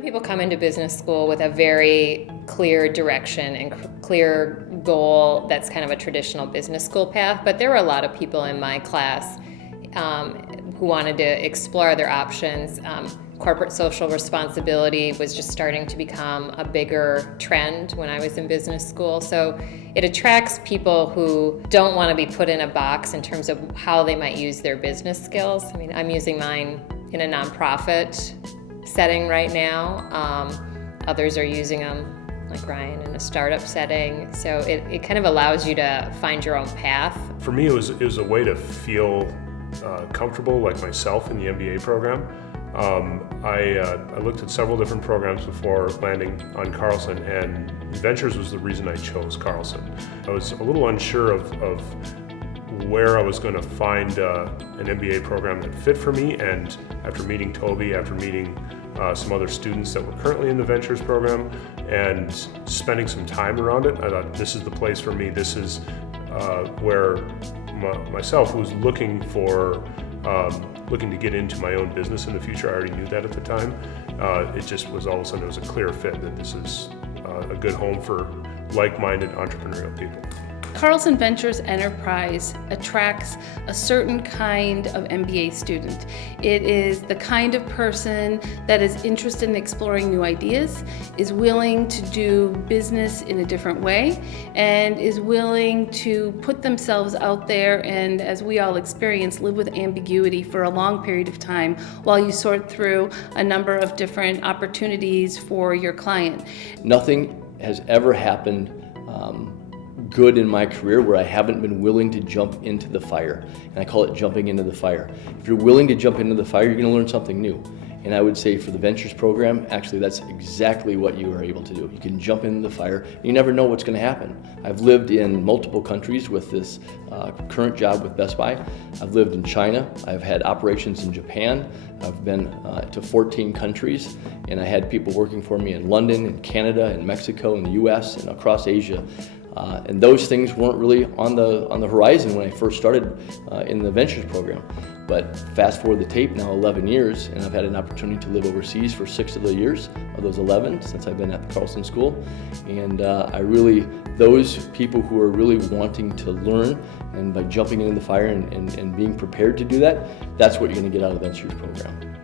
Some people come into business school with a very clear direction and clear goal that's kind of a traditional business school path, but there were a lot of people in my class who wanted to explore their options. Corporate social responsibility was just starting to become a bigger trend when I was in business school. So it attracts people who don't want to be put in a box in terms of how they might use their business skills. I mean, I'm using mine in a nonprofit setting right now. Others are using them, like Ryan, in a startup setting. So it kind of allows you to find your own path. For me, it was a way to feel comfortable like myself in the MBA program. I looked at several different programs before landing on Carlson, and Ventures was the reason I chose Carlson. I was a little unsure of where I was going to find an MBA program that fit for me, and after meeting Toby, after meeting some other students that were currently in the Ventures program, and spending some time around it, I thought this is the place for me. This is where myself was looking to get into my own business in the future. I already knew that at the time. It just was all of a sudden, it was a clear fit that this is a good home for like-minded entrepreneurial people. Carlson Ventures Enterprise attracts a certain kind of MBA student. It is the kind of person that is interested in exploring new ideas, is willing to do business in a different way, and is willing to put themselves out there and, as we all experience, live with ambiguity for a long period of time while you sort through a number of different opportunities for your client. Nothing has ever happened good in my career where I haven't been willing to jump into the fire. And I call it jumping into the fire. If you're willing to jump into the fire, you're going to learn something new. And I would say for the Ventures program, actually that's exactly what you are able to do. You can jump into the fire. You never know what's going to happen. I've lived in multiple countries with this current job with Best Buy. I've lived in China. I've had operations in Japan. I've been to 14 countries, and I had people working for me in London, in Canada, in Mexico, in the US, and across Asia. And those things weren't really on the horizon when I first started in the Ventures program. But fast forward the tape now 11 years, and I've had an opportunity to live overseas for 6 of the years of those 11 since I've been at the Carlson School. And those people who are really wanting to learn, and by jumping into the fire and being prepared to do that, that's what you're going to get out of the Ventures program.